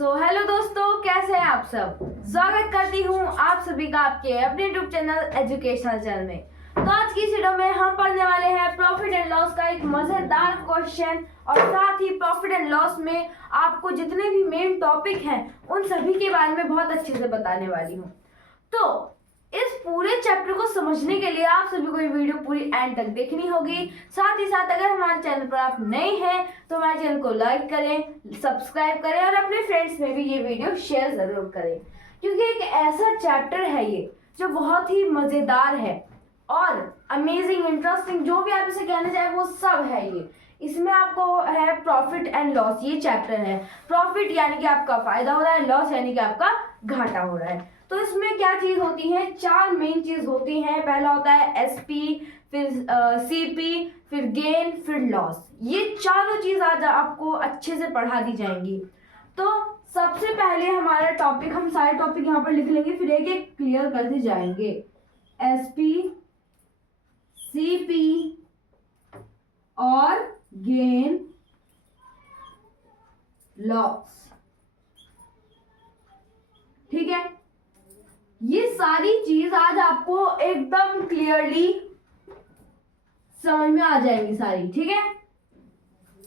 Hello दोस्तों, कैसे हैं आप सब। स्वागत करती हूँ आप सभी का आपके अपने यूट्यूब चैनल एजुकेशनल चैनल में। तो आज की वीडियो में हम पढ़ने वाले हैं प्रॉफिट एंड लॉस का एक मजेदार क्वेश्चन और साथ ही प्रॉफिट एंड लॉस में आपको जितने भी मेन टॉपिक हैं उन सभी के बारे में बहुत अच्छे से बताने वाली हूँ। तो इस पूरे चैप्टर को समझने के लिए आप सभी को ये वीडियो पूरी एंड तक देखनी होगी। साथ ही साथ अगर हमारे चैनल पर आप नए हैं तो हमारे चैनल को लाइक करें, सब्सक्राइब करें और अपने फ्रेंड्स में भी ये वीडियो शेयर जरूर करें, क्योंकि एक ऐसा चैप्टर है ये जो बहुत ही मजेदार है और अमेजिंग, इंटरेस्टिंग, जो भी आप इसे कहना चाहे वो सब है। ये इसमें आपको है प्रॉफिट एंड लॉस, ये चैप्टर है। प्रॉफिट यानी कि आपका फायदा हो रहा है, लॉस यानी कि आपका घाटा हो रहा है। तो इसमें क्या चीज होती है, चार मेन चीज होती हैं। पहला होता है एसपी, फिर सीपी, फिर गेन, फिर लॉस। ये चारों चीज आज आपको अच्छे से पढ़ा दी जाएंगी। तो सबसे पहले हमारा टॉपिक, हम सारे टॉपिक यहाँ पर लिख लेंगे, फिर एक एक क्लियर करते जाएंगे। एसपी, सीपी और गेन, लॉस। ठीक है, ये सारी चीज आज आपको एकदम क्लियरली समझ में आ जाएंगी सारी। ठीक है,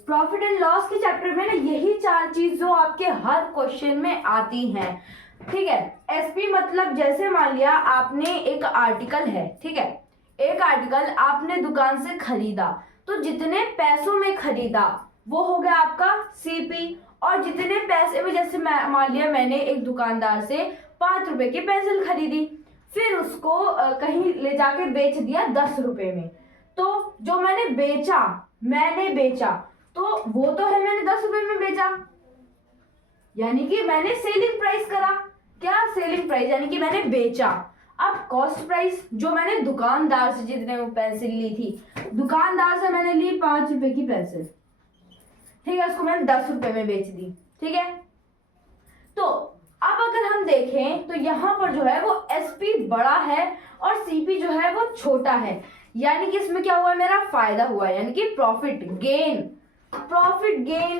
प्रॉफिट एंड लॉस के चैप्टर में ना यही चार चीज जो आपके हर क्वेश्चन में आती हैं। ठीक है, एसपी मतलब जैसे मान लिया आपने एक आर्टिकल है, ठीक है, एक आर्टिकल आपने दुकान से खरीदा, तो जितने पैसों में खरीदा वो हो गया आपका सीपी। और जितने पैसे में, जैसे मान लिया मैंने एक दुकानदार से 5 रुपए की पेंसिल खरीदी, फिर उसको कहीं ले जाके बेच दिया 10 रुपए में, तो जो मैंने बेचा तो वो तो है मैंने 10 रुपए में बेचा, यानी कि मैंने सेलिंग प्राइस करा। क्या सेलिंग प्राइस, यानी कि मैंने बेचा। अब कॉस्ट प्राइस, जो मैंने दुकानदार से जितने वो पेंसिल ली थी, दुकानदार से मैंने ली 5 रुपए की पेंसिल, ठीक है, उसको मैंने 10 रुपए में बेच दी। ठीक है, तो अब अगर हम देखें तो यहाँ पर जो है वो एसपी बड़ा है और सीपी जो है वो छोटा है, यानी कि इसमें क्या हुआ, मेरा फायदा हुआ, यानी कि प्रॉफिट गेन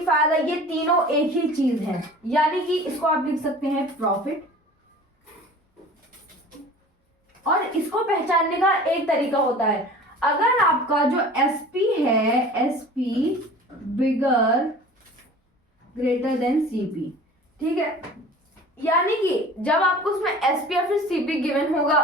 फायदा, ये तीनों एक ही चीज है। यानी कि इसको आप लिख सकते हैं प्रॉफिट। और इसको पहचानने का एक तरीका होता है, अगर आपका जो एसपी है, एसपी बिगर ग्रेटर देन सीपी, ठीक है, यानी कि जब आपको उसमें एसपी या फिर सीपी गिवन होगा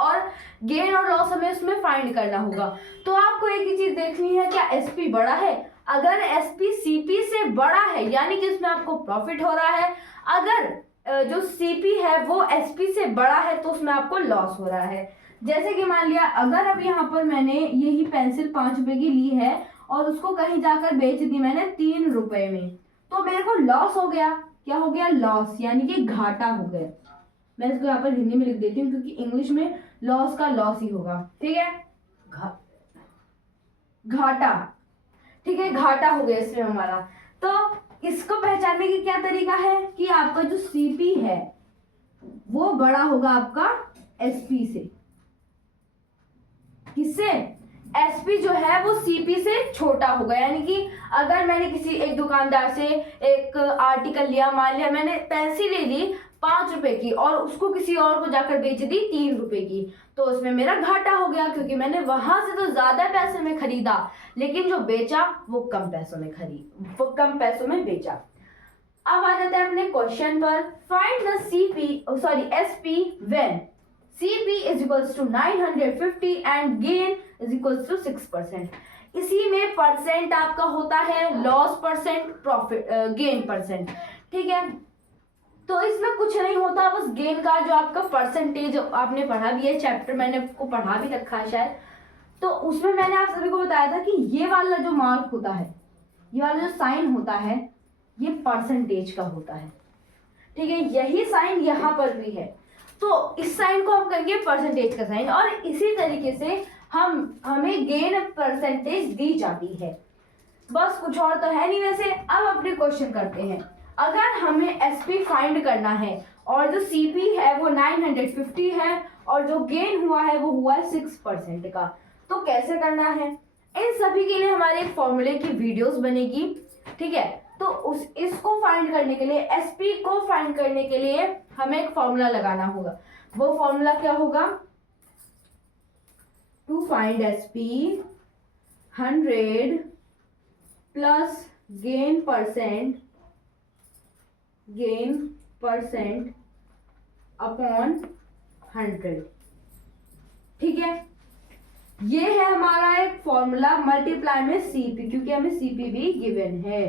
और गेन और लॉस हमें उसमें फाइंड करना होगा, तो आपको एक ही चीज देखनी है, क्या एसपी बड़ा है। अगर एसपी सीपी से बड़ा है यानी कि इसमें आपको प्रॉफिट हो रहा है, अगर जो सीपी है वो एसपी से बड़ा है तो उसमें आपको लॉस हो रहा है। जैसे कि मान लिया अगर अब यहाँ पर मैंने यही पेंसिल 5 रुपए की ली है और उसको कहीं जाकर बेच दी मैंने 3 रुपए में, तो मेरे को लॉस हो गया। क्या हो गया, लॉस, यानी कि घाटा हो गया। मैं इसको यहाँ पर हिंदी में लिख देती हूँ क्योंकि इंग्लिश में लॉस का लॉस ही होगा। ठीक है, घाटा, ठीक है, घाटा हो गया इसमें हमारा। तो इसको पहचानने की क्या तरीका है कि आपका जो सीपी है वो बड़ा होगा आपका एसपी से। किससे, एसपी जो है वो सीपी से छोटा होगा। यानी कि अगर मैंने किसी एक दुकानदार से एक आर्टिकल लिया, मान लिया मैंने पेंसिल ले ली 5 रुपए की और उसको किसी और को जाकर बेच दी 3 रुपए की, तो उसमें मेरा घाटा हो गया, क्योंकि मैंने वहां से तो ज्यादा पैसे में खरीदा लेकिन जो बेचा वो कम पैसों में बेचा। अब आ जाते हैं अपने क्वेश्चन पर। Find the SP when CP is equals to 950 and gain is equals to 6%। इसी में परसेंट आपका होता है loss percent, profit gain percent. ठीक है, तो इसमें कुछ नहीं होता, बस गेन का जो आपका परसेंटेज आपने पढ़ा भी है, चैप्टर मैंने आपको पढ़ा भी रखा है शायद, तो उसमें मैंने आप सभी को बताया था कि ये वाला जो मार्क होता है, ये वाला जो साइन होता है, ये परसेंटेज का होता है। ठीक है, यही साइन यहाँ पर भी है, तो इस साइन को हम कहेंगे परसेंटेज का साइन, और इसी तरीके से हमें गेन परसेंटेज दी जाती है। बस कुछ और तो है नहीं। वैसे अब अपने क्वेश्चन करते हैं। अगर हमें एसपी फाइंड करना है और जो सीपी है वो 950 है और जो गेन हुआ है वो हुआ है 6% का, तो कैसे करना है, इन सभी के लिए हमारे एक फॉर्मूले की वीडियोस बनेगी। ठीक है, तो उस इसको फाइंड करने के लिए, एसपी को फाइंड करने के लिए हमें एक फॉर्मूला लगाना होगा। वो फॉर्मूला क्या होगा? To find SP 100 plus gain percent upon 100। ठीक है, ये है हमारा एक फॉर्मूला मल्टीप्लाई में सीपी, क्योंकि हमें सीपी भी गिवन है।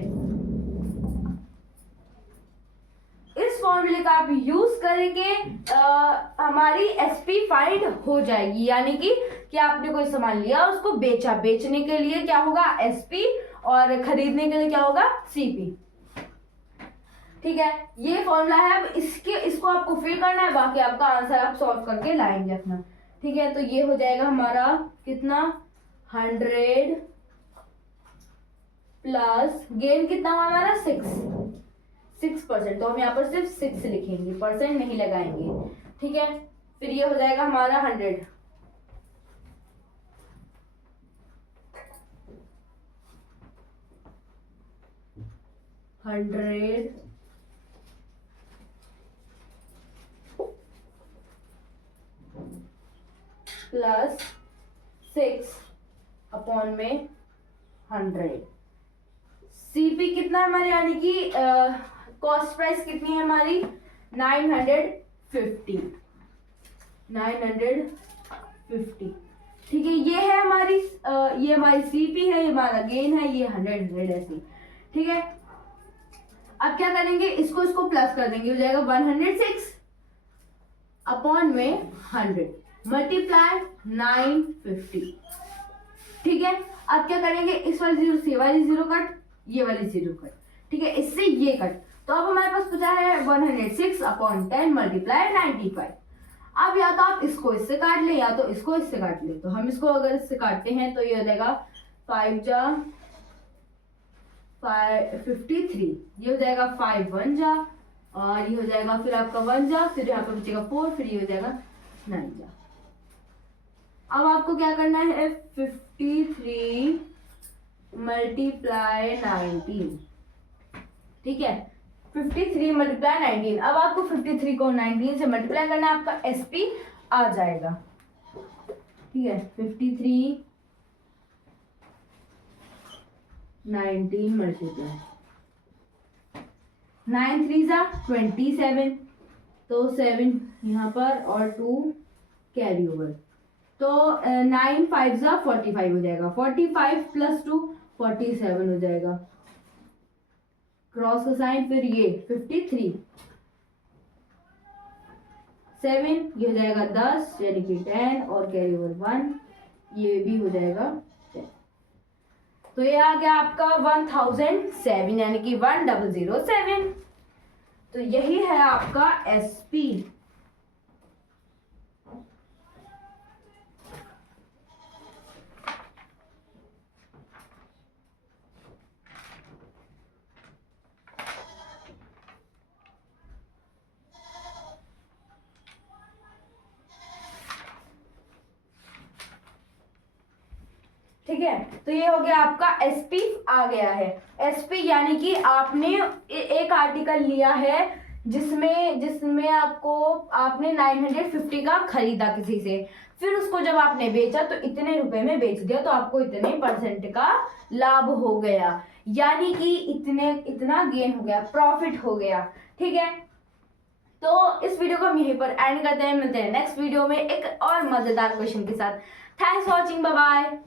इस फॉर्मूले का आप यूज करके हमारी एसपी फाइंड हो जाएगी। यानी कि आपने कोई सामान लिया, उसको बेचा, बेचने के लिए क्या होगा? एसपी, और खरीदने के लिए क्या होगा? सीपी। ठीक है, ये फॉर्मूला है। अब इसको आपको फिल करना है, बाकी आपका आंसर आप सॉल्व करके लाएंगे अपना। ठीक है, तो ये हो जाएगा हमारा कितना? 100 प्लस गेन कितना हुआ हमारा? 6%। तो हम यहाँ पर सिर्फ 6 लिखेंगे, परसेंट नहीं लगाएंगे। ठीक है, फिर ये हो जाएगा हमारा 100 प्लस 6 अपॉन में 100। सीपी कितना है हमारे, यानी कि कॉस्ट प्राइस कितनी है हमारी? 950। ठीक है, ये है हमारी ये हमारी सीपी है, ये हमारा गेन है, ये 100 ऐसी। ठीक है, अब क्या करेंगे? इसको प्लस कर देंगे, हो जाएगा 106 अपॉन में 100 मल्टीप्लाई 950। ठीक है, अब क्या करेंगे? इस वाली जीरो से वाली जीरो कट, ये वाली जीरो कट। ठीक है, इससे ये कट। तो अब हमारे पास बचा है 106 अपॉन 10 मल्टीप्लाई 95। अब या तो आप इसको इससे काट ले, या तो इसको इससे काट ले। तो हम इसको अगर इससे काटते हैं तो ये हो जाएगा 5 जा 53, ये हो जाएगा 5 1 जा, और ये हो जाएगा फिर आपका 1 जा, फिर यहाँ पर बचेगा 4, फिर ये हो जाएगा 9 जा। अब आपको क्या करना है? 53 मल्टीप्लाई 19। ठीक है, 53 मल्टीप्लाई 19। अब आपको 53 को 19 से मल्टीप्लाई करना है, आपका एसपी आ जाएगा। ठीक है, 53 19 मल्टीप्लाई 9 3 जा 27, तो 7 यहाँ पर और 2 कैरी ओवर, तो 9 5 जा 45 हो जाएगा। 45 प्लस 2 47 हो जाएगा। क्रॉस का साइन, फिर ये 53 7, ये हो जाएगा 10 यानी कि 10, और कैरी ओवर 1, ये भी हो जाएगा 10। तो ये आ गया आपका 1007 यानी कि 1007। तो यही है आपका एसपी। ठीक है, तो ये हो गया आपका एसपी आ गया है। एसपी यानी कि आपने एक आर्टिकल लिया है जिसमें आपने 950 का खरीदा किसी से, फिर उसको जब आपने बेचा तो इतने रुपए में बेच दिया, तो आपको इतने परसेंट का लाभ हो गया, यानी कि इतना गेन हो गया, प्रॉफिट हो गया। ठीक है, तो इस वीडियो को हम यहीं पर एंड करते हैं। मिलते हैं नेक्स्ट वीडियो में एक और मजेदार क्वेश्चन के साथ। Thanks for watching, bye bye.